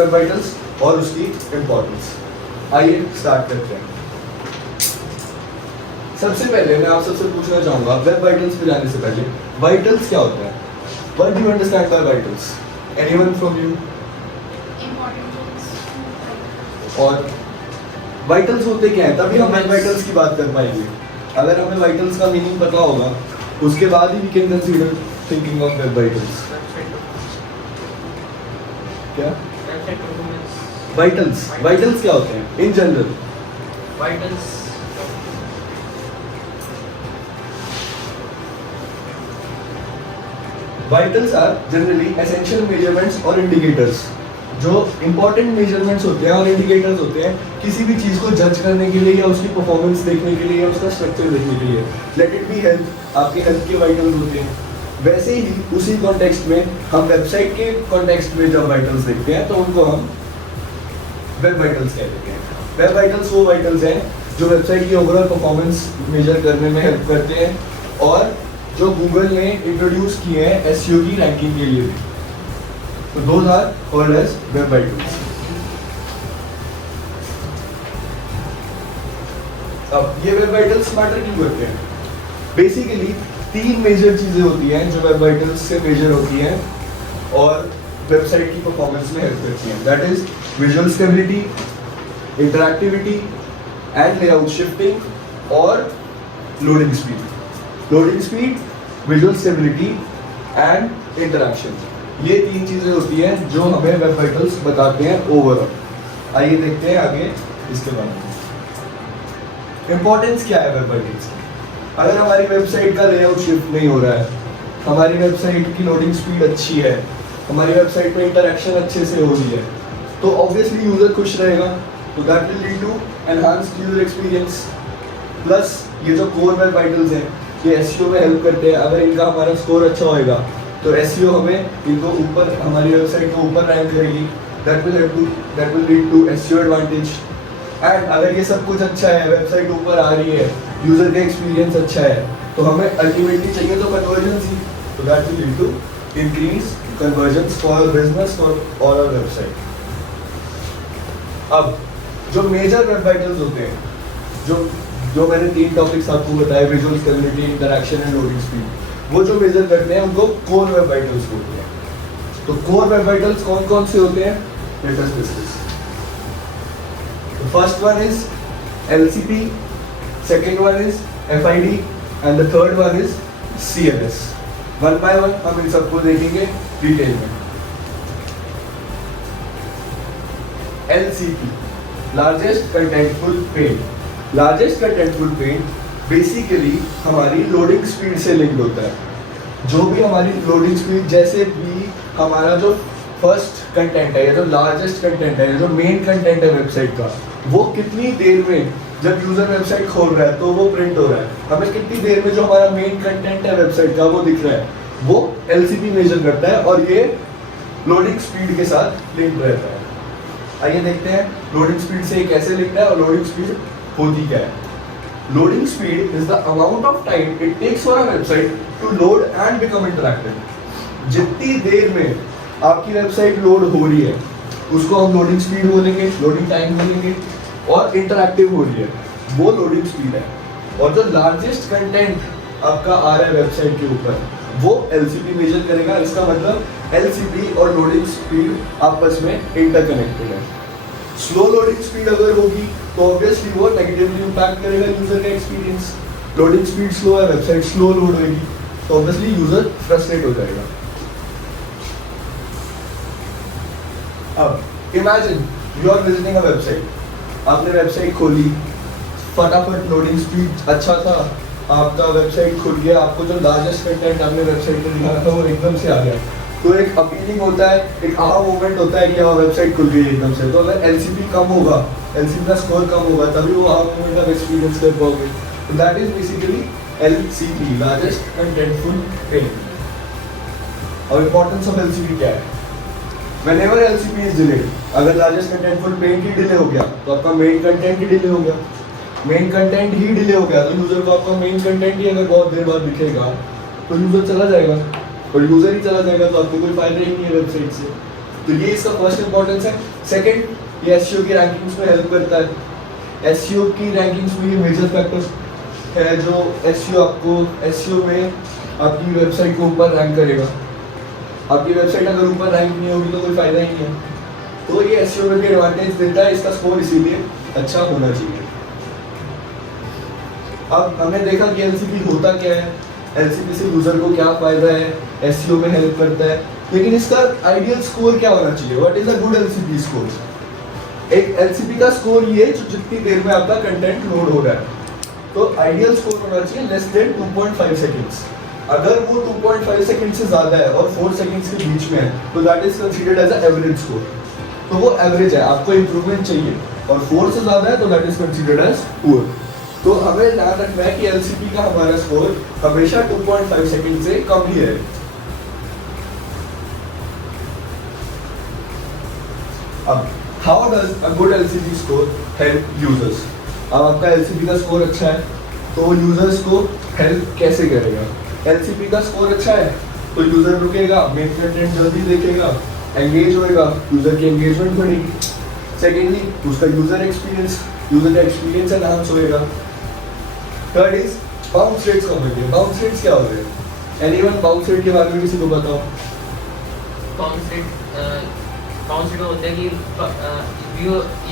Web vitals और उसकी importance. आइए स्टार्ट करते हैं। सबसे पहले मैं आप सबसे पूछना चाहूंगा वेब वाइटल्स पे जाने से पहले वाइटल्स क्या होता है? What do you understand by vitals? Anyone from you? और वाइटल्स होते क्या है, तभी हम वेब वाइटल्स की बात कर पाएंगे। अगर हमें वाइटल्स का मीनिंग पता होगा उसके बाद ही we can consider thinking of web vitals. क्या वाइटल्स क्या होते हैं in general? Vitals are generally essential measurements और इंडिकेटर्स, जो इंपॉर्टेंट मेजरमेंट्स होते हैं और इंडिकेटर्स होते हैं किसी भी चीज़ को जज करने के लिए या उसकी परफॉर्मेंस देखने के लिए या उसका स्ट्रक्चर देखने के लिए। लेट इट बी हेल्थ, आपके हेल्थ के वाइटल्स होते हैं। वैसे ही उसी कॉन्टेक्स्ट में हम वेबसाइट के कॉन्टेक्स्ट में जब वाइटल्स देखते हैं तो उनको हम वेब वाइटल्स कहते हैं। वेब वाइटल्स वो वाइटल्स हैं जो वेबसाइट की ओवरऑल परफॉर्मेंस मेजर करने में हेल्प करते हैं और जो गूगल ने इंट्रोड्यूस किए हैं एसईओ की रैंकिंग के लिए भी। तो those are called as web vitals. अब ये वेब वाइटल्स मैटर क्यों करते हैं? बेसिकली 3 मेजर चीजें होती हैं जो वेब वाइटल्स से मेजर होती हैं और वेबसाइट की परफॉर्मेंस में हेल्प करती हैं। That is visual stability, interactivity and layout shifting और loading speed. Loading speed, visual stability and interaction, ये 3 चीजें होती हैं जो हमें वेब वाइटल्स बताते हैं ओवरऑल। आइए देखते हैं आगे इसके बारे में। इंपॉर्टेंस क्या है वेब वाइटल्स की? अगर हमारी वेबसाइट का लेआउट शिफ्ट नहीं हो रहा है, हमारी वेबसाइट की लोडिंग स्पीड अच्छी है, हमारी वेबसाइट में इंटरैक्शन अच्छे से हो रही है, तो ऑब्वियसली यूजर खुश रहेगा। तो that will lead to enhanced user experience. Plus ये जो कोर वेब वाइटल्स हैं ये एसईओ में हेल्प करते हैं। अगर इनका हमारा स्कोर अच्छा होएगा तो एसईओ हमें इनको ऊपर, हमारी वेबसाइट को ऊपर रैंक करेगी। That will lead to SEO advantage. And अगर ये सब कुछ अच्छा है, वेबसाइट ऊपर आ रही है, यूजर का एक्सपीरियंस अच्छा है, तो हमें अल्टीमेटली चाहिए तो कन्वर्जन ही। तो that will lead to increase conversions for business for all our website. अब जो मेजर वेब वाइटल्स होते हैं, जो मैंने 3 टॉपिक्स आपको बताए, visual stability, interaction and loading speed, वो जो मेजर करते हैं उनको कोर वेब वाइटल्स बोलते हैं। तो कोर वेब वाइटल्स कौन कौन से होते हैं? Let us discuss. First one is LCP, second one is FID and the third one is CLS। One by one हम इन सबको देखेंगे डिटेल में। LCP, largest contentful page. Largest contentful page basically हमारी लोडिंग स्पीड से linked होता है। जो भी हमारी लोडिंग स्पीड, जैसे भी हमारा जो फर्स्ट कंटेंट है या जो लार्जेस्ट कंटेंट है या जो मेन कंटेंट है वेबसाइट का, वो कितनी देर में जब यूजर वेबसाइट खोल रहा है तो वो प्रिंट हो रहा है, हमें कितनी देर में जो हमारा मेन कंटेंट है वेबसाइट का वो दिख रहा है, वो LCP मेजर करता है और ये लोडिंग स्पीड के साथ लिंक रहता है। आइए देखते हैं लोडिंग स्पीड से कैसे लिखता है और लोडिंग स्पीड होती क्या है। Loading speed is the amount of time it takes for a website to load and become interactive. जितनी देर में आपकी वेबसाइट लोड हो रही है उसको हम लोडिंग स्पीड बोलेंगे, लोडिंग टाइम बोलेंगे, और इंटरैक्टिव हो रही है वो लोडिंग स्पीड है। और जो लार्जेस्ट कंटेंट आपका आ रहा है वेबसाइट के ऊपर वो LCP मेजर करेगा। इसका मतलब LCP और लोडिंग स्पीड आपस में इंटरकनेक्टेड है। स्लो लोडिंग स्पीड अगर होगी तो ऑब्वियसली वो नेगेटिवली इंपैक्ट करेगा यूजर का एक्सपीरियंस। लोडिंग स्पीड स्लो है, वेबसाइट स्लो लोड होगी तो ऑब्वियसली यूजर फ्रस्ट्रेट हो जाएगा। अब imagine you are visiting a website, आपने वेबसाइट खोली, फटाफट लोडिंग स्पीड अच्छा था, आपका वेबसाइट खुल गया, आपको जो लार्जेस्ट कंटेंट आपने वेबसाइट पे दिखाना था वो एकदम से आ गया, तो एक अपीलिंग होता है, एक आहा मोमेंट होता है कि हाँ वेबसाइट खुल गई एकदम से। तो अगर LCP कम होगा, LCP का स्कोर कम होगा, तभी वो आहा मोमेंट आप एक्सपीरियंस कर पाओगे। तो that is basically LCP, largest contentful page. और इंपॉर्टेंस ऑफ LCP क्या है? Whenever LCP is delayed, अगर लार्जेस्ट कंटेंटफुल पेज ही डिले हो गया तो आपका मेन कंटेंट ही डिले हो गया। मेन कंटेंट ही डिले हो गया तो यूजर को आपका मेन कंटेंट ही अगर बहुत देर बाद दिखेगा तो यूजर चला जाएगा, और यूजर ही चला जाएगा तो आपको कोई फायदा ही नहीं है वेबसाइट से। तो ये इसका फर्स्ट इंपॉर्टेंस है। सेकंड, ये एसईओ की रैंकिंग्स में हेल्प करता है। एसईओ की रैंकिंग्स में ये मेजर फैक्टर है जो एसईओ में आपकी वेबसाइट को ऊपर रैंक करेगा। आपकी वेबसाइट अगर ऊपर रैंक नहीं होगी तो कोई फायदा ही नहीं है। तो ये एसईओ में भी एडवांटेज देता है, इसका स्कोर इसीलिए अच्छा होना चाहिए। अब हमने देखा कि एलसीपी होता क्या है, एलसीपी से यूजर को क्या फायदा है, एसईओ में हेल्प करता है, लेकिन इसका आइडियल स्कोर क्या होना चाहिए? What is a good LCP score? एक एलसीपी का स्कोर ये जो जितनी देर में आपका कंटेंट लोड हो रहा है, तो आइडियल स्कोर होना चाहिए लेस देन 2.5 सेकंड्स। अगर वो 2.5 सेकंड से ज्यादा है और 4 सेकंड्स के बीच में है तो that is considered as a average score. तो वो एवरेज है, आपको इंप्रूवमेंट चाहिए, और 4 से ज्यादा है तो that is considered as poor. तो हमें ध्यान रखना है कि एलसीपी का हमारा स्कोर हमेशा 2.5 सेकंड से कम ही है। अब how does a good LCP score help users? अब आपका एलसीपी का स्कोर अच्छा है तो यूजर्स को हेल्प कैसे करेगा? एलसीपी का स्कोर अच्छा है तो यूजर रुकेगा, मेन कंटेंट जल्दी देखेगा, एंगेज होएगा, यूजर की एंगेजमेंट बढ़ेगी। सेकेंडली, उसका यूजर का एक्सपीरियंस एनहांस होएगा। थर्ड इज बाउंस रेट्स कम होंगे। बाउंस रेट्स क्या होते हैं? एनीवन बाउंस रेट के बारे में किसी को बताओ। बाउंस रेट होता है कि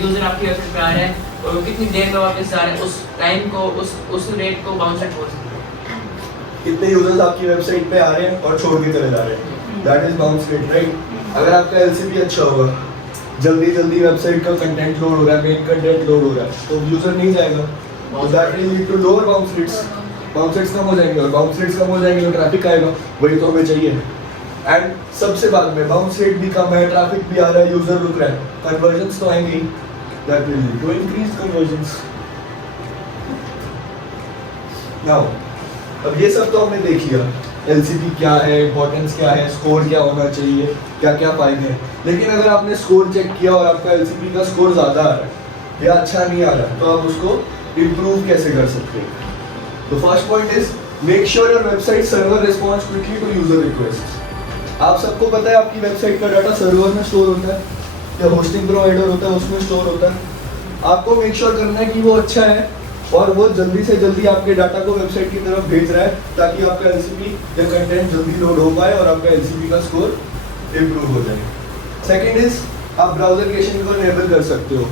यूजर आपकी वेबसाइट पे आ रहे हैं और वो कितनी देर में वापस आ रहे हैं, उस टाइम को उस रेट को बाउंस रेट बोल सकते हैं। कितने यूजर्स आपकी वेबसाइट पे आ रहे हैं और छोड़ के चले जा रहे हैं, that is bounce rate, right? अगर आपका एलसीपी अच्छा होगा, जल्दी वेबसाइट का कंटेंट लोड हो रहा है, मेन कंटेंट लोड हो रहा है, तो यूजर नहीं जाएगा, तो that will lead to lower bounce rates. Bounce rates कम हो जाएंगे, और बाउंस रेट्स कम हो जाएंगे तो ट्रैफिक आएगा, वही तो हमें चाहिए। एंड सबसे बाद में बाउंस रेट भी कम है, ट्रैफिक भी आ रहा है, यूजर रुक रहा है, कन्वर्जन्स तो आएंगे ही, that will lead to increase conversions. Now अब ये सब तो हमने देख लिया, एलसीपी क्या है, इंपॉर्टेंस क्या है, स्कोर क्या होना चाहिए, क्या क्या फायदे हैं। लेकिन अगर आपने स्कोर चेक किया और आपका एलसीपी का स्कोर ज़्यादा आ रहा है या अच्छा नहीं आ रहा, तो आप उसको इम्प्रूव कैसे कर सकते हैं? तो first point is make sure your website server response quickly to user request. आप सबको पता है आपकी वेबसाइट का डाटा सर्वर में स्टोर होता है या होस्टिंग प्रोवाइडर होता है उसमें स्टोर होता है। आपको मेक श्योर करना है कि वो अच्छा है और वो जल्दी से जल्दी आपके डाटा को वेबसाइट की तरफ भेज रहा है, ताकि आपका एलसीपी या कंटेंट जल्दी लोड हो पाए और आपका एलसीपी का स्कोर इम्प्रूव हो जाए। सेकेंड इज आप ब्राउजर कैशिंग को इनेबल कर सकते हो।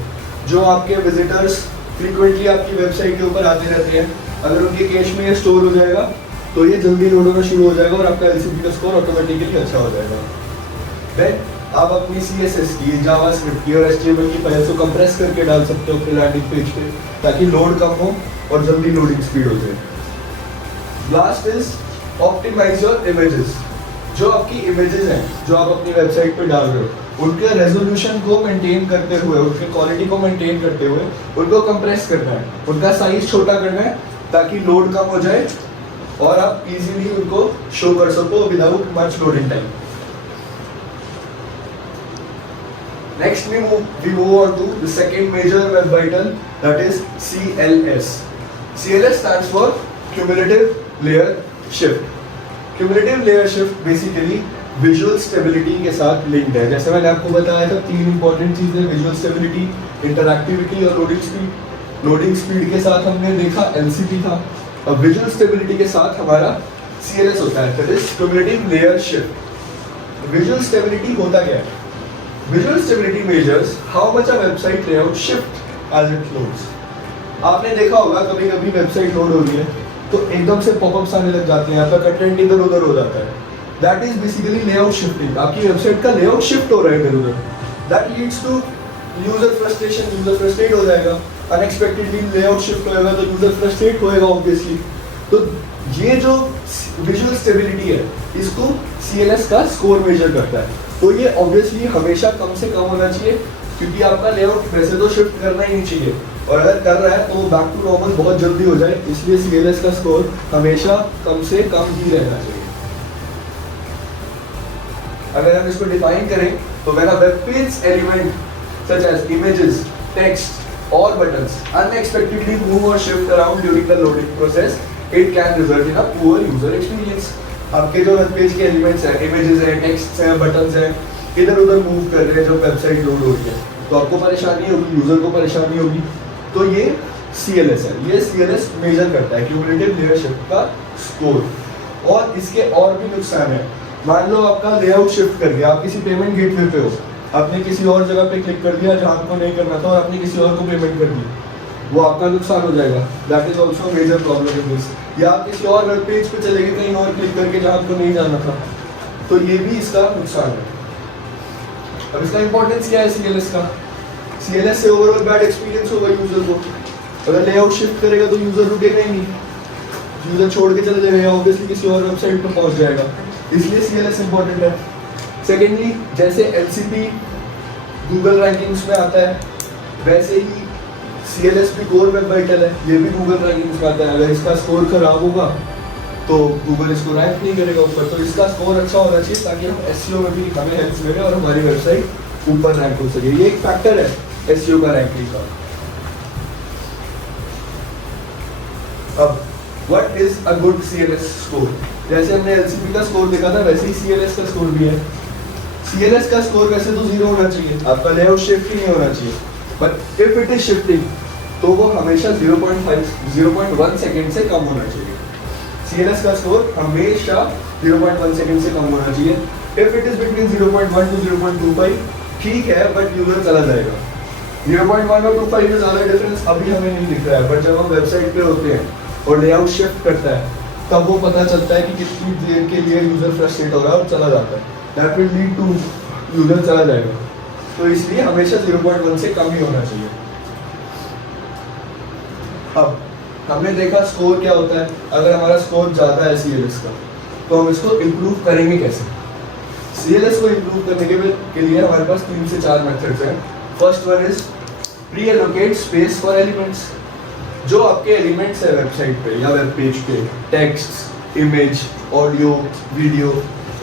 जो आपके विजिटर्स फ्रीक्वेंटली आपकी वेबसाइट के ऊपर आते रहते हैं, अगर उनके कैश में ये स्टोर हो जाएगा तो ये जल्दी लोड होना शुरू हो जाएगा और आपका एलसीपी का स्कोर ऑटोमेटिकली अच्छा हो जाएगा। देन आप अपनी CSS की, जावास्क्रिप्ट की और HTML की फाइल्स को कंप्रेस करके डाल सकते हो अपने लैंडिंग पेज पे, ताकि लोड कम हो और जल्दी लोडिंग स्पीड हो जाए। Last is optimize your images. जो आपकी इमेजेस हैं जो आप अपनी वेबसाइट पे डाल रहे हो, उनके रेजोल्यूशन को मेंटेन करते हुए, उनकी क्वालिटी को मेंटेन करते हुए उनको कंप्रेस करना है, उनका साइज छोटा करना है ताकि लोड कम हो जाए और आप इजीली उनको शो कर सको without much loading time. Next we move on to the second major web vital, that is CLS. CLS stands for Cumulative Layer Shift. Cumulative Layer Shift basically visual stability के साथ linked है। जैसे मैंने आपको बताया था 3 important चीजें, visual stability, interactivity और loading speed। Loading speed के साथ हमने देखा LCP था, अब visual stability के साथ हमारा CLS होता है, that is Cumulative Layer Shift। Visual stability होता क्या है? Visual stability measures how much a website layout shift as it loads. आपने देखा होगा कभी कभी वेबसाइट लोड हो रही है तो एकदम से पॉपअप्स आने लग जाते हैं, आपका कंटेंट इधर उधर हो जाता है। That is basically layout shifting. आपकी वेबसाइट का लेआउट शिफ्ट हो रहा है इधर उधर, that leads to user frustration, user frustrate हो जाएगा। अनएक्सपेक्टेडली लेआउट शिफ्ट होएगा तो यूजर फ्रस्ट्रेट होएगा ऑब्वियसली। तो ये जो विजुअल स्टेबिलिटी है इसको CLS का स्कोर मेजर करता है। तो ये ऑब्वियसली हमेशा कम से कम होना चाहिए, क्योंकि आपका लेआउट वैसे तो शिफ्ट करना ही नहीं चाहिए, और अगर कर रहा है तो बैक टू नॉर्मल बहुत जल्दी हो जाए, इसलिए CLS का स्कोर हमेशा कम से कम ही रहना चाहिए। अगर हम इसको डिफाइन करें तो when a web page element such as images, text और buttons unexpectedly move or shift around during the loading process, it can result in a poor user experience. आपके जो वेब पेज के एलिमेंट्स हैं, images हैं, text हैं, buttons हैं, इधर उधर मूव कर रहे हैं जब वेबसाइट लोड हो रही है, तो आपको परेशानी होगी, यूजर को परेशानी होगी। तो ये CLS है, ये CLS मेजर करता है क्यूमुलेटिव लेयर शिफ्ट का स्कोर। और इसके और भी नुकसान है। मान लो आपका लेआउट शिफ्ट कर दिया, आप किसी पेमेंट गेटवे पे हो, आपने किसी और जगह पे क्लिक कर दिया जहाँ आपको नहीं करना था और आपने किसी और को पेमेंट कर दी, वो आपका नुकसान हो जाएगा। That is also major problem in this. या आप किसी और वेब पेज पे चले गए कहीं और क्लिक करके जहाँ आपको नहीं जाना था, तो ये भी इसका नुकसान है। अब इसका इंपॉर्टेंस क्या है CLS का? CLS से ओवरऑल बैड एक्सपीरियंस होगा यूजर को। अगर लेआउट शिफ्ट करेगा तो यूजर रुकेगा ही नहीं, यूजर छोड़ के चले जाएगा, ऑब्वियसली किसी और वेबसाइट पर पहुंच जाएगा। इसलिए CLS इंपॉर्टेंट है। सेकेंडली, जैसे LCP गूगल रैंकिंग्स में आता है, वैसे ही CLS भी कोर वेब वाइटल है, ये भी गूगल रैंकिंग्स में आता है। अगर इसका स्कोर खराब होगा तो गूगल इसको रैंक नहीं करेगा ऊपर। तो इसका स्कोर अच्छा होना चाहिए ताकि हम SEO में भी हमें हेल्प मिले और हमारी वेबसाइट ऊपर रैंक हो सके। ये एक फैक्टर है SEO का रैंकिंग का। अब what is a good CLS score? जैसे हमने LCP का स्कोर देखा था, वैसे ही CLS का स्कोर भी है। CLS का स्कोर वैसे तो 0 होना चाहिए, आपका लेआउट शिफ्ट ही नहीं होना चाहिए, but if it is shifting तो वो हमेशा 0.1 सेकेंड से कम होना चाहिए। CLS का स्कोर हमेशा 0.1 सेकेंड से कम होना चाहिए। If it is between 0.1 to 0.25 ठीक है, बट यूजर चला जाएगा। 0.1 और 25 में ज़्यादा डिफरेंस अभी हमें नहीं दिख रहा है, बट जब हम वेबसाइट पे होते हैं और लेआउट शिफ्ट करता है तब वो पता चलता है कि कितनी देर के लिए यूजर फ्रस्ट्रेट हो रहा है और चला जाता है। That will lead to user चला जाएगा। तो इसलिए हमेशा 0.1 से कम ही होना चाहिए। अब हमने देखा स्कोर क्या होता है। अगर हमारा स्कोर ज़्यादा है CLS का, तो हम इसको इम्प्रूव करेंगे कैसे? CLS को इम्प्रूव करने के लिए हमारे पास 3 से 4 मेथड्स हैं। First one is pre allocate space for elements. जो आपके एलिमेंट्स है वेबसाइट पे या वेब पेज पे, टेक्स्ट, इमेज, ऑडियो, वीडियो,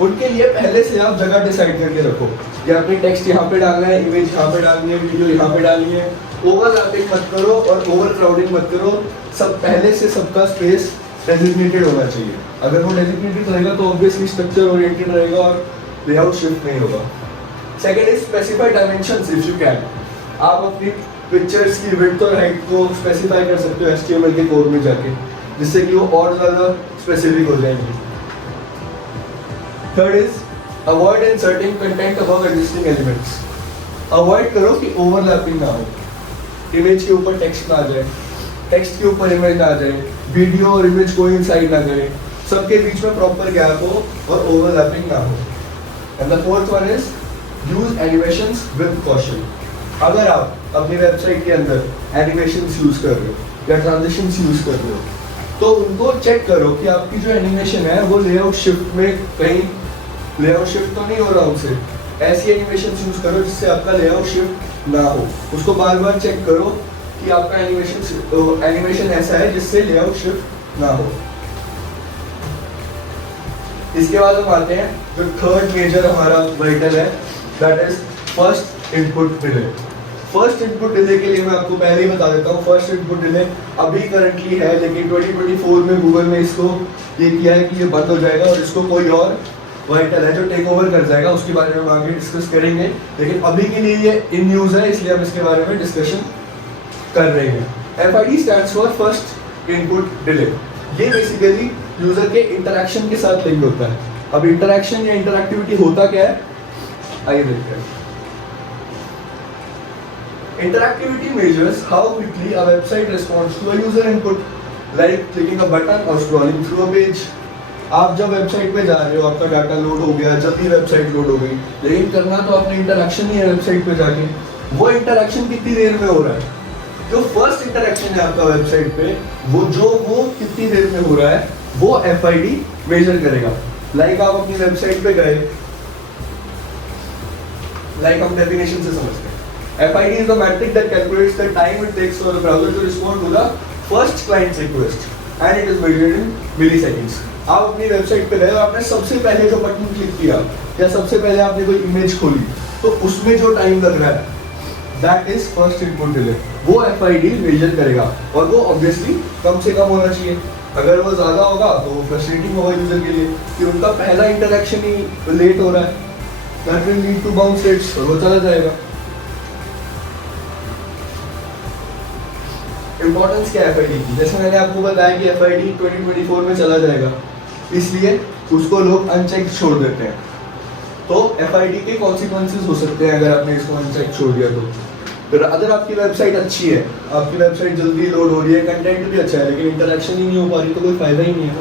उनके लिए पहले से आप जगह डिसाइड करके रखो कि आपने टेक्स्ट यहाँ पे डालना है, इमेज यहाँ पे डालनी है, वीडियो यहाँ पे डालनी है। ओवरलैपिंग मत करो और ओवर क्राउडिंग मत करो। सब पहले से सबका स्पेस डेजिग्नेटेड होना चाहिए। अगर वो डेजिग्नेटेड रहेगा तो ऑब्वियसली स्ट्रक्चर ओरिएंटेड रहेगा और लेआउट शिफ्ट नहीं होगा। Second is specify dimensions if you can. आप अपनी पिक्चर्स की विड्थ और हाइट को स्पेसिफाई कर सकते हो HTML के कोड में जाके, जिससे कि वो और ज़्यादा स्पेसिफिक हो जाएंगी। Third is avoid inserting content above existing elements. Avoid करो कि ओवरलैपिंग ना हो। इमेज के ऊपर टेक्स्ट ना आ जाए, टेक्स्ट के ऊपर इमेज ना आ जाए, वीडियो और इमेज कोइंसाइड ना करें, सबके बीच में प्रॉपर गैप हो और ओवरलैपिंग ना हो। And the fourth one is use animations with caution. अगर आप अपनी वेबसाइट के अंदर एनिमेशंस यूज कर रहे हो या ट्रांजिशंस यूज कर रहे हो, तो उनको चेक करो कि आपकी जो एनिमेशन है वो लेआउट शिफ्ट में कहीं लेआउट शिफ्ट तो नहीं हो रहा उनसे। ऐसी एनिमेशंस यूज करो जिससे आपका लेआउट शिफ्ट ना हो। उसको बार बार चेक करो कि आपका एनिमेशन ऐसा है जिससे लेआउट शिफ्ट ना हो। इसके बाद हम आते हैं जो थर्ड मेजर हमारा वाइटल है, that is first input delay. First input delay के लिए मैं आपको पहले ही बता देता हूँ, फर्स्ट इनपुट डिले अभी करंटली है, लेकिन 2024 में गूगल ने इसको ये किया है कि ये बंद हो जाएगा और इसको कोई और वाइटल है जो टेक ओवर कर जाएगा। उसके बारे में हम आगे डिस्कस करेंगे, लेकिन अभी के लिए ये इन न्यूज़ है, इसलिए हम इसके बारे में डिस्कशन कर रहे हैं। FID stands for first input delay. ये बेसिकली यूजर के इंटरेक्शन के साथ लिंक होता है। अब इंटरेक्शन या इंटरएक्टिविटी होता क्या है, आइए देखते हैं। Interactivity measures how quickly a website responds to a user input, like clicking a button or scrolling through a page. आप जब वेबसाइट पे जा रहे हो, आपका डाटा लोड हो गया, जल्दी वेबसाइट लोड हो गई, लेकिन करना तो आपने इंटरेक्शन ही है वेबसाइट पे जाके। वो इंटरेक्शन कितनी देर में हो रहा है? जो फर्स्ट इंटरेक्शन है आपका वेबसाइट पे, वो कितनी देर में हो रहा है, वो FID मेजर करेगा। लाइक आप अपनी वेबसाइट पे गए, लाइक हम डेफिनेशन से समझते हैं। FID is the metric that calculates the time it takes for the browser to respond to the first client's request, and it is measured in milliseconds. आप अपनी वेबसाइट पे गए और आपने सबसे पहले जो बटन क्लिक किया या सबसे पहले आपने कोई इमेज खोली, तो उसमें जो टाइम लग रहा है, that is first input delay. वो FID मेजर करेगा और वो ऑब्वियसली कम से कम होना चाहिए। अगर वो ज़्यादा होगा तो वो फ्रस्ट्रेटिंग होगा यूजर के लिए कि उनका पहला इंटरेक्शन ही लेट हो रहा है। that will lead to bounce rates, और वो चला जाएगा। इंपॉर्टेंस क्या है FID की? जैसे मैंने आपको बताया कि FID 2024 में चला जाएगा, इसलिए उसको लोग अनचेक छोड़ देते हैं। तो FID के कॉन्सिक्वेंसेस हो सकते हैं अगर आपने इसको अनचेक छोड़ दिया तो। फिर अगर आपकी वेबसाइट अच्छी है, आपकी वेबसाइट जल्दी लोड हो रही है, कंटेंट भी अच्छा है, लेकिन इंटरेक्शन ही नहीं हो पा रही, तो कोई फायदा ही नहीं है।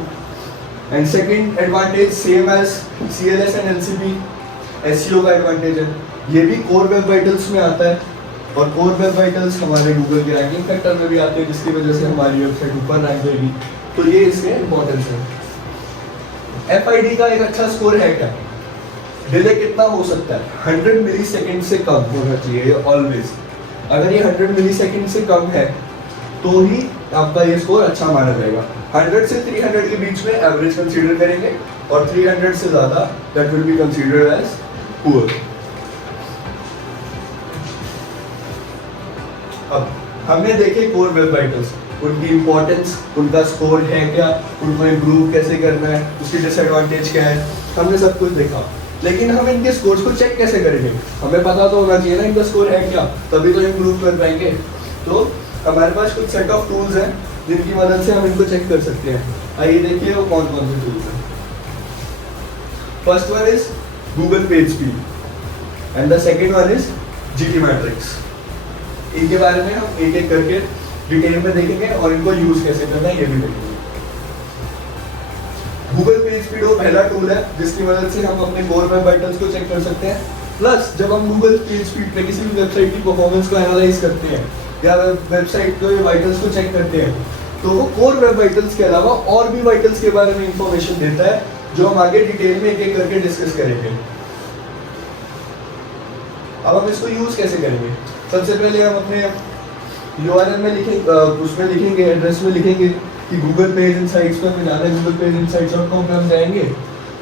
And second advantage same as CLS and LCP, SEO का एडवांटेज है। ये भी कोर वेब वाइटल्स में आता है, और कोर वेब वाइटल्स हमारे गूगल के रैंकिंग फैक्टर में भी आते हैं, जिसकी वजह से हमारी वेबसाइट ऊपर रैंक होगी। तो ये इसके इंपॉर्टेंस है। FID का एक अच्छा स्कोर है क्या? डिले कितना हो सकता है? 100 मिली सेकेंड से कम होना चाहिए ऑलवेज। अगर ये 100 मिली सेकेंड से कम है तो ही आपका ये स्कोर अच्छा माना जाएगा। 100 से 300 के बीच में एवरेज कंसीडर करेंगे, और 300 से ज़्यादा that will be considered as poor. अब हमने देखे कोर वेब वाइटल्स, उनकी इंपॉर्टेंस, उनका स्कोर है क्या, उनको इम्प्रूव कैसे करना है, उसकी डिसएडवांटेज क्या है, हमने सब कुछ देखा। लेकिन हम इनके स्कोर्स को चेक कैसे करेंगे? हमें पता तो होना चाहिए ना इनका स्कोर है क्या, तभी तो इम्प्रूव कर पाएंगे। तो हमारे पास कुछ सेट ऑफ टूल्स हैं जिनकी मदद से हम इनको चेक कर सकते हैं। आइए देखिए वो कौन कौन से टूल्स हैं। First one is Google page speed and the second one is GT matrix. इनके बारे में हम एक एक करके डिटेल में देखेंगे और इनको यूज कैसे करना है ये भी देखेंगे। गूगल पेज स्पीड वो पहला टूल है जिसकी मदद से हम अपने कोर वेब वाइटल्स को चेक कर सकते हैं। प्लस जब हम गूगल पेज स्पीड पे किसी भी वेबसाइट की परफॉर्मेंस को एनालाइज करते हैं या वेबसाइट के वाइटल्स को चेक करते हैं, तो वो कोर वेब वाइटल्स के अलावा और भी वाइटल्स के बारे में इंफॉर्मेशन देता है, जो हम आगे डिटेल में एक एक करके डिस्कस करेंगे। अब हम इसको यूज कैसे करेंगे? सबसे पहले हम अपने URL में लिखेंगे, उसमें लिखेंगे, एड्रेस में लिखेंगे कि गूगल पेज इनसाइट्स पर हमें जाना है, गूगल पेज insights.com पे हम जाएंगे।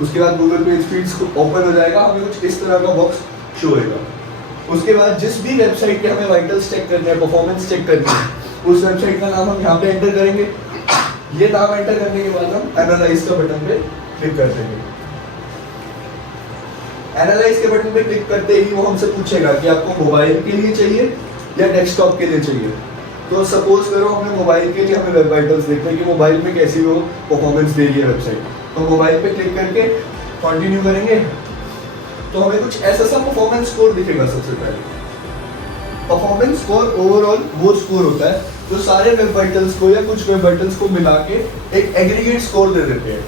उसके बाद गूगल पेज फीड्स को ओपन हो जाएगा, हमें कुछ इस तरह का बॉक्स शो होगा। उसके बाद जिस भी वेबसाइट के हमें वाइटल्स चेक करने हैं, परफॉर्मेंस चेक करनी है, उस वेबसाइट का नाम हम यहाँ पे एंटर करेंगे। ये नाम एंटर करने के बाद हम एनालाइज का बटन पे क्लिक कर देंगे। एनालाइज के बटन पे क्लिक करते ही वो हमसे पूछेगा कि आपको मोबाइल के लिए चाहिए या डेस्कटॉप के लिए चाहिए। तो सपोज करो हमें मोबाइल के लिए हमें वेब वाइटल्स देखते हैं कि मोबाइल में कैसी वो परफॉर्मेंस दे रही है वेबसाइट। तो मोबाइल पे क्लिक करके कंटिन्यू करेंगे तो हमें कुछ ऐसा सा परफॉर्मेंस स्कोर दिखेगा। सबसे पहले परफॉर्मेंस स्कोर ओवरऑल वो स्कोर होता है जो सारे वेब वाइटल्स को या कुछ वेब वाइटल्स को मिला के एक एग्रीगेट स्कोर दे देते हैं।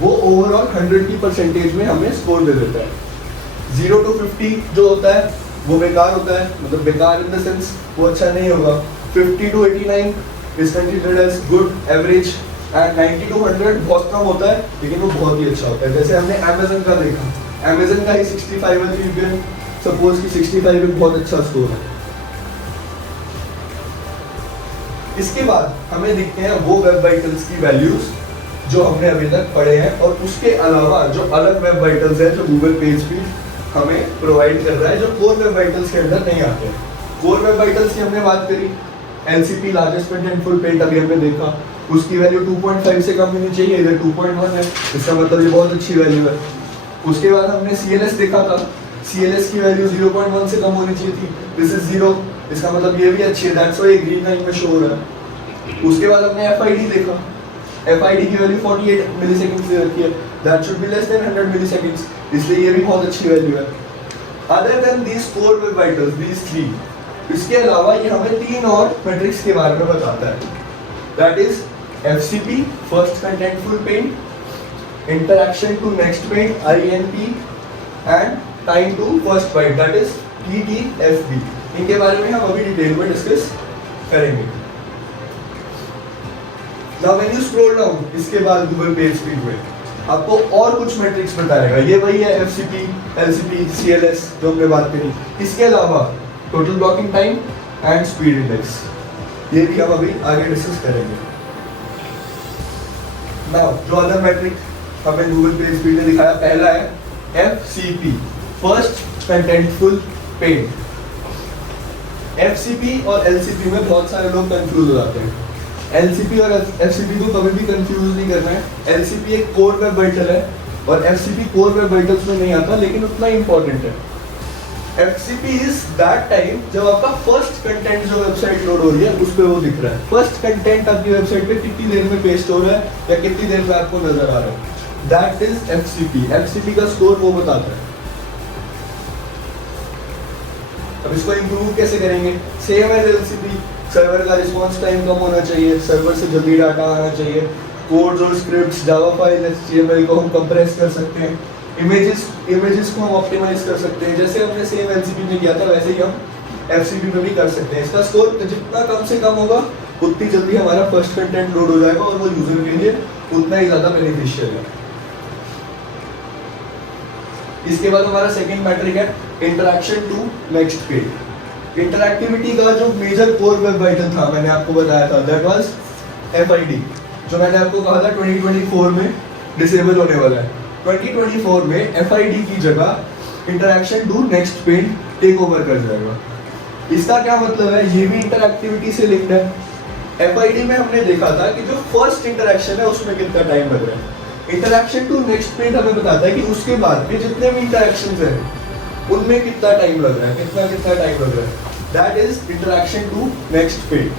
वो ओवरऑल 100 की परसेंटेज में हमें स्कोर दे देता है। 0 to 50 जो होता है वो बेकार होता है, मतलब बेकार इन द सेंस वो अच्छा नहीं होगा। 50 to 89 is considered as good average, and 90 to 100 बहुत कम होता है लेकिन वो बहुत ही अच्छा होता है। जैसे हमने अमेजन का देखा, अमेजन का ही 65 है, तो यू कैन सपोज कि 65 एक बहुत अच्छा स्कोर है। इसके बाद हमें दिखते हैं वो वेब वाइटल्स की वैल्यूज जो हमने अभी तक पढ़े हैं, और उसके अलावा जो अलग वेब वाइटल्स हैं जो गूगल पेज स्पीड हमें प्रोवाइड कर रहा है, जो कोर वेब वाइटल्स के अंदर नहीं आते। कोर वेब वाइटल्स की हमने बात करी, LCP लार्जेस्ट कंटेंटफुल पेज अभी हमने देखा, उसकी वैल्यू 2.5 से कम होनी चाहिए, इधर 2.1 है, इसका मतलब ये बहुत अच्छी वैल्यू है। उसके बाद हमने CLS देखा था, CLS की वैल्यू 0.1 से कम होनी चाहिए थी, दिस इज 0, इसका मतलब ये भी अच्छी है, दैट्स व्हाई ग्रीन लाइन में शो हो रहा है। उसके बाद हमने FID देखा, FID की वैल्यू 48 मिलीसेकंड से रखी है, that should be less than 100 milliseconds, इसलिए ये भी बहुत अच्छी वैल्यू है। Other than these core web vitals, these 3, इसके अलावा ये हमें 3 और मैट्रिक्स के बारे में बताता है, that is FCP, first contentful page, interaction to next page, INP, and time to first byte, that is TTFB। इनके बारे में हम अभी डिटेल में डिस्कस करेंगे। Now when you scroll down, इसके बाद गूगल पेज स्पीड में आपको और कुछ मैट्रिक्स बताएगा। ये वही है FCP, LCP, CLS जो हमने बात करी। इसके अलावा total blocking time and speed index, ये भी हम अभी आगे डिस्कस करेंगे। Now जो अदर मैट्रिक हमें गूगल पेज स्पीड ने दिखाया, पहला है FCP, first contentful page. FCP और LCP में बहुत सारे लोग कंफ्यूज हो जाते हैं। LCP और FCP को कभी भी कंफ्यूज नहीं करना है। LCP एक कोर वेब वाइटल है और FCP कोर वेब वाइटल्स में नहीं आता, लेकिन उतना इंपॉर्टेंट है। FCP इज दैट टाइम जब आपका फर्स्ट कंटेंट जो वेबसाइट लोड हो रही है उस पे वो दिख रहा है। फर्स्ट कंटेंट आपकी वेबसाइट पे कितनी देर में पेस्ट हो रहा है या कितनी देर में आपको नजर आ रहा है, दैट इज FCP। FCP का स्कोर वो बताता है। अब इसको इंप्रूव कैसे करेंगे? सेम एज LCP, सर्वर का रिस्पांस टाइम कम होना चाहिए, सर्वर से जल्दी डाटा आना चाहिए, कोड्स और स्क्रिप्ट्स, जावा फाइल, HTML को हम कंप्रेस कर सकते हैं, इमेजेस को हम ऑप्टिमाइज कर सकते हैं। जैसे हमने सेम LCP में किया था वैसे ही हम FCP में भी कर सकते हैं। इसका स्कोर जितना कम से कम होगा उतनी जल्दी हमारा फर्स्ट कंटेंट लोड हो जाएगा और वो यूजर के लिए उतना ही ज़्यादा बेनिफिशियल है। इसके बाद हमारा सेकंड मैट्रिक है interaction to next page. Interactivity का जो मेजर कोर वेब वाइटल था मैंने आपको बताया था, दैट वाज FID, जो मैंने आपको कहा था 2024 में डिसेबल होने वाला है। 2024 में FID की जगह interaction to next page take over कर जाएगा। इसका क्या मतलब है? ये भी इंटरैक्टिविटी से लिंक्ड है। FID में हमने देखा था कि जो फर्स्ट इंटरैक्शन है उसमें कितना टाइम लग रहा है। इंटरैक्शन टू नेक्स्ट पेज हमें बताता है कि उसके बाद के जितने भी इंटरैक्शंस हैं उनमें कितना टाइम लग रहा है, कितना टाइम लग रहा है। That is interaction to next page.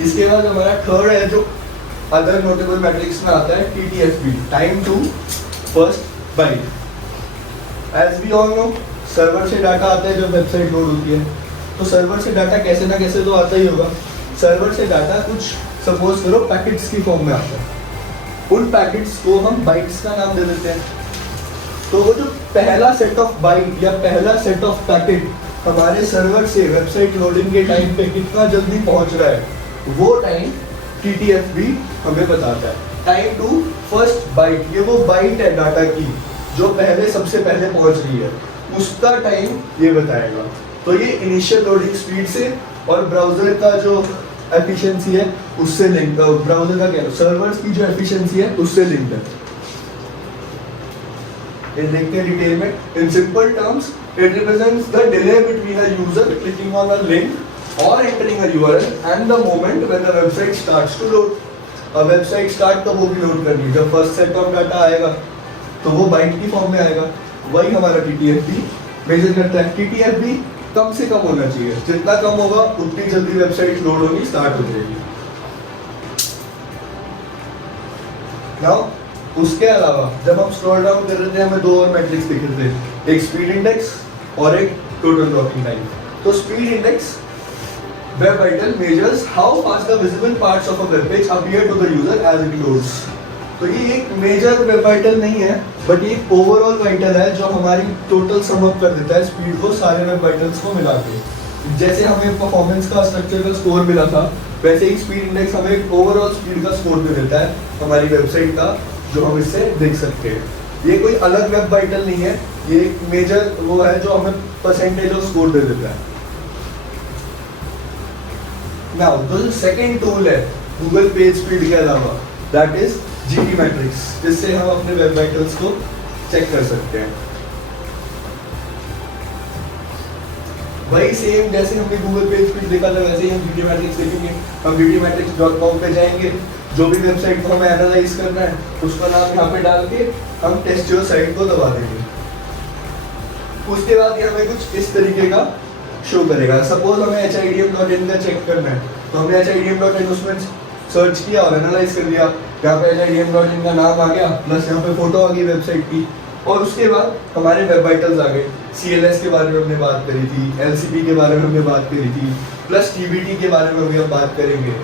इसके बाद हमारा थर्ड है जो अदर नोटेबल मैट्रिक्स में आता है TTFB, time to first byte. As we all know server से डाटा आता है जब वेबसाइट लोड होती है, तो सर्वर से डाटा कैसे ना कैसे तो आता ही होगा। सर्वर से डाटा कुछ सपोज करो पैकेट्स की फॉर्म में आता है, उन पैकेट्स को हम बाइट्स का नाम दे देते हैं। तो वो जो पहला सेट ऑफ बाइट या पहला सेट ऑफ पैकेट हमारे सर्वर से वेबसाइट लोडिंग के टाइम पे कितना जल्दी पहुंच रहा है, वो टाइम TTFB हमें बताता है। टाइम टू फर्स्ट बाइट, ये वो बाइट है डाटा की जो पहले सबसे पहले पहुंच रही है, उसका टाइम ये बताएगा। तो ये इनिशियल लोडिंग स्पीड से और ब्राउजर का जो एफिशिएंसी है उससे लिंक, ब्राउजर का क्या, सर्वर्स की जो एफिशिएंसी है उससे लिंक्ड है। ये देखते हैं डिटेल में। In simple terms it represents the delay between a user clicking on a link और entering a URL and the moment when the website starts to load. अब वेबसाइट स्टार्ट तो वो भी लोड करनी है, जब फर्स्ट सेट ऑफ डाटा आएगा तो वो बाइट की फॉर्म में आएगा, वही हमारा TTFB मेजर करता है। TTFB कम से कम होना चाहिए, जितना कम होगा उतनी जल्दी वेबसाइट लोड होनी स्टार्ट हो जाएगी। नाउ उसके अलावा जब हम स्क्रॉल डाउन कर रहे थे हमें दो और मैट्रिक्स दिख रहे थे, एक स्पीड इंडेक्स और एक टोटल ब्लॉकिंग टाइम। तो speed index web vital measures how fast the visible parts of a web page appear to the user as it loads. तो ये एक मेजर वेब वाइटल नहीं है, बट ये ओवरऑल वाइटल है जो हमारी टोटल सम अप कर देता है स्पीड को सारे वेब वाइटल्स को मिला के। जैसे हमें परफॉर्मेंस का स्ट्रक्चर का स्कोर मिला था, वैसे ही स्पीड इंडेक्स हमें ओवरऑल स्पीड का स्कोर भी देता है हमारी वेबसाइट का, जो हम इससे देख सकते हैं। ये कोई अलग वेब वाइटल नहीं है, ये एक मेजर वो है जो हमें परसेंटेज ऑफ स्कोर दे देता है। नाउ जो सेकंड टूल है गूगल पेज स्पीड के अलावा, दैट इज GT मैट्रिक्स, जिससे हम अपने वेब वाइटल्स को चेक कर सकते हैं। वही सेम जैसे हमने गूगल पेज स्पीड देखा था वैसे ही हम GT मैट्रिक्स देखेंगे। हम gtmetrics.com पे जाएंगे, जो भी वेबसाइट को हमें एनालाइज करना है उसका नाम यहाँ पे डाल के हम टेस्ट योर साइट को दबा देंगे। उसके बाद ये हमें कुछ इस तरीके का शो करेगा। सपोज हमें HIDM.in का चेक करना है, तो हमने HIDM.in उसमें सर्च किया और एनालाइज कर दिया, यहाँ पे HIDM.in का नाम आ गया, प्लस यहाँ पे फोटो आ गई वेबसाइट की, और उसके बाद हमारे वेब वाइटल्स आ गए। CLS के बारे में हमने बात करी थी, LCP के बारे में हमने बात करी थी, प्लस TBT के बारे में भी हम बात करेंगे।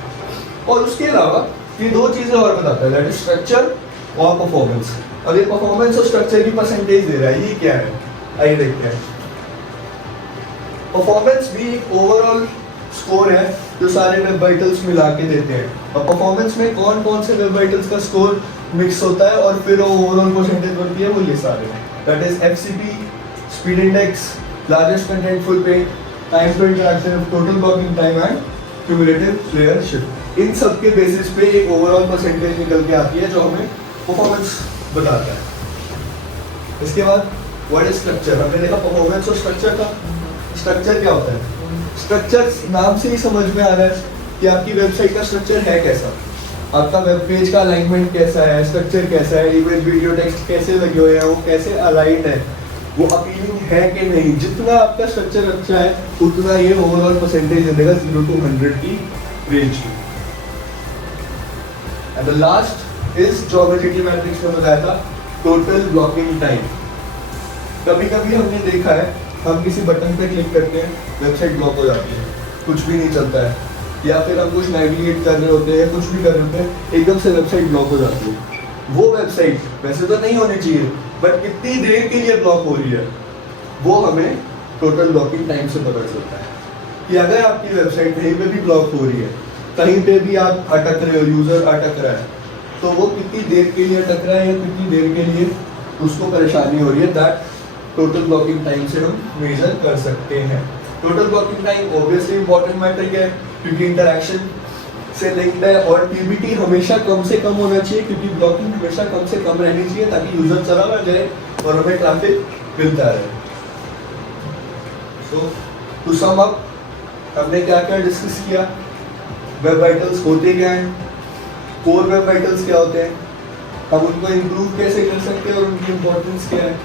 और उसके अलावा ये दो चीजें और बताता है, दैट इज स्ट्रक्चर और परफॉर्मेंस। अब ये परफॉर्मेंस और स्ट्रक्चर की परसेंटेज दे रहा है, ये क्या है आइए देखते हैं। परफॉर्मेंस भी एक ओवरऑल स्कोर है जो सारे वेब वाइटल्स मिला के देते हैं। और परफॉर्मेंस में कौन कौन से वेब वाइटल्स का स्कोर मिक्स होता है और फिर वो ओवरऑल परसेंटेज बनती है, वो ये सारे हैं। That is FCP, speed index, largest contentful page, time to interaction, total blocking time and cumulative player shift. इन सब के बेसिस पे एक ओवरऑल परसेंटेज निकल के आती है जो हमें परफॉर्मेंस बताता है। इसके बाद व्हाट इज स्ट्रक्चर, हमने देखा परफॉर्मेंस और स्ट्रक्चर का। स्ट्रक्चर क्या होता है? स्ट्रक्चर नाम से ही समझ में आ रहा है कि आपकी वेबसाइट का स्ट्रक्चर है कैसा। आपका वेब पेज का अलाइनमेंट कैसा है, स्ट्रक्चर कैसा है, इमेज वीडियो टेक्स्ट कैसे लगे हुए हैं, वो कैसे अलाइंड है, वो अपीलिंग है कि नहीं। जितना आपका स्ट्रक्चर अच्छा है उतना ये ओवरऑल परसेंटेज देगा 0 to 100 की रेंज में। And the last is geometrical matrix में बताया था टोटल ब्लॉकिंग टाइम। कभी कभी हमने देखा है हम किसी बटन पे क्लिक करते हैं, वेबसाइट ब्लॉक हो जाती है, कुछ भी नहीं चलता है, या फिर हम कुछ नेविगेट कर रहे होते हैं, कुछ भी कर रहे होते हैं, एकदम से वेबसाइट ब्लॉक हो जाती है। वो वेबसाइट वैसे तो नहीं होनी चाहिए, बट कितनी देर के लिए ब्लॉक हो रही है वो हमें टोटल ब्लॉकिंग टाइम से पता चलता है। कि अगर आपकी वेबसाइट कहीं पे भी ब्लॉक हो रही है, कहीं पे भी आप अटक रहे हो, यूजर अटक रहा है, तो वो कितनी देर के लिए अटक रहा है या कितनी देर के लिए उसको परेशानी हो रही है, दैट टोटल ब्लॉकिंग टाइम से हम मेजर कर सकते हैं। Total blocking time obviously important metric है क्योंकि इंटरैक्शन से लिंक्ड है, और पीबीटी हमेशा कम से कम होना चाहिए क्योंकि ब्लॉकिंग हमेशा कम से कम रहनी चाहिए ताकि यूजर चला ना जाए और हमें ट्रैफिक मिलता रहे। सो टू सम अप, हमने क्या क्या डिस्कस किया, वेब वाइटल्स होते क्या हैं, कोर वेब वाइटल्स क्या होते हैं, हम उनको इम्प्रूव कैसे कर सकते हैं और उनकी इंपॉर्टेंस क्या है।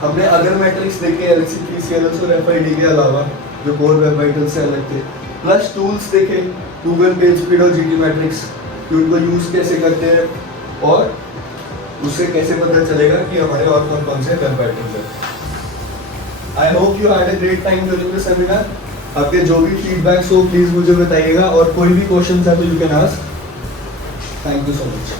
हमने अदर मैट्रिक्स देखे एलएक्सी, सीएलएस और एफआईडी के अलावा जो कोर वेब वाइटल्स से अलग थे, प्लस टूल्स देखे गूगल पेज स्पीड और जीटी मैट्रिक्स कि उनको यूज़ कैसे करते हैं और उससे कैसे पता चलेगा कि हमारे और कौन कौन से वेब वाइटल्स हैं। I hope you had a great time during the seminar. आपके जो भी फीडबैक्स हो प्लीज़ मुझे बताइएगा, और कोई भी क्वेश्चन है तो you can ask. Thank you so much.